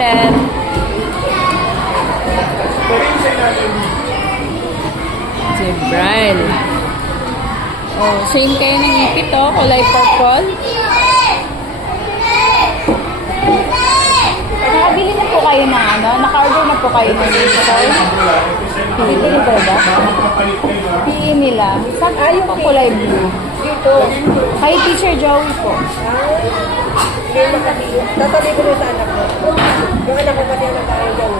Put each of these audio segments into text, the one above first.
Scarlett. Jibril. Oh, same kayo ng ipit, oh. Kulay purple. Nakabili na po kayo ng ano? Naka-order na po kayo ng dessert? Bibili ko ba? PE nila. Saan ayaw po kulay blue? Dito. Kay Teacher Joey po. Hindi makabili. Tatabi ko rin sa anak ko. Yung anak ko pati ang nag-aaral dyan.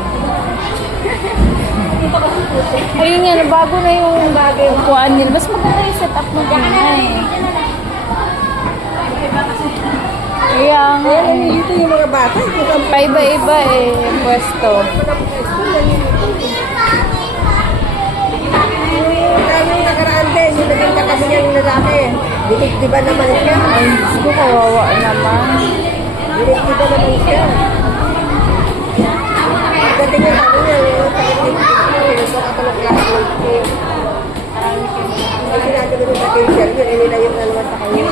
Ayun nga, bago na yung kuhaan nila. Mas maganda yung setup mo gana eh. Kaya nga eh. Dito yung mga bata. Paiba-iba eh, yung pwesto. Kami yung nakaraan din. Yung naging katabi niya yung lalaki. Dinikdiba naman siya. Ay, gusto kawawa naman. Dinikdiba naman siya. Pagdating niya sabi niya, gusto ka pa ng classmate ko. Kasi sinabi ko sa teacher, yun, nila yung naman sa kanya.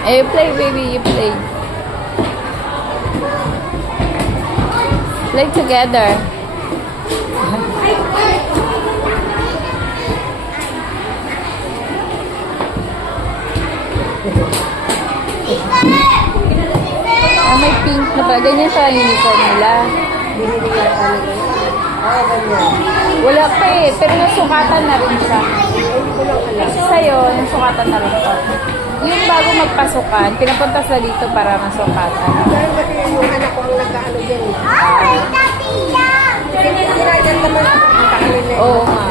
Eh, you play baby, you play. Play together. Ah, may pink na ba? Ganyan sa uniform nila. Binili niya sa kanila. Oo, ganyan. Wala pa eh, pero nasukatan na rin siya. Hindi ko lang alam. Sa'yo, nasukatan na rin siya. Yung bago magpasukan, pinapunta sa dito para masukatan. Dahil kasi yung anak ko ang nagkaano dyan. Sinirayan naman ako sa kanila. Oo nga.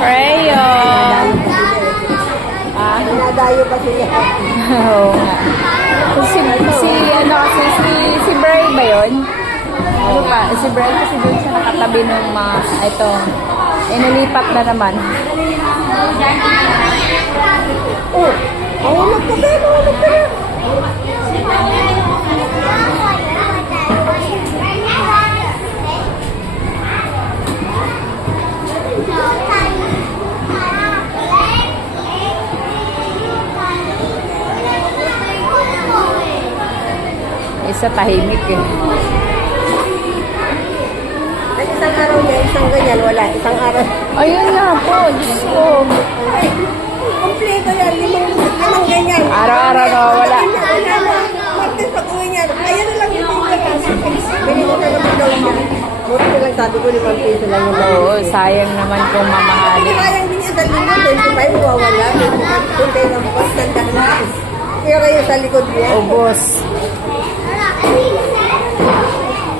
Rayon. Ah, Nadayo pa sila. oo nga. Si Bray ba yun? Ano pa? Si Bray kasi doon siya nakatabi ng mga, ito, inilipat na naman. Oh, mahulog ka ba? Mahulog ka ba? Isa tahimik eh. At isang araw niya, isang ganyan, wala. Isang araw. Ayun nga po, Diyos ko. Kompleto yan, limang ganyan. Araw-araw na wala. Martes pag uwi niya, ayan na lang yung bili ko na naman daw niya. Mura na lang sabi ko, 5 piso lang yung Oo, sayang naman kung mamahalin. Sayang din niya sa linggo, 25 wawala. 25 punta yung bukas, tanda na. Kaya kayo sa likod niya. Ubos.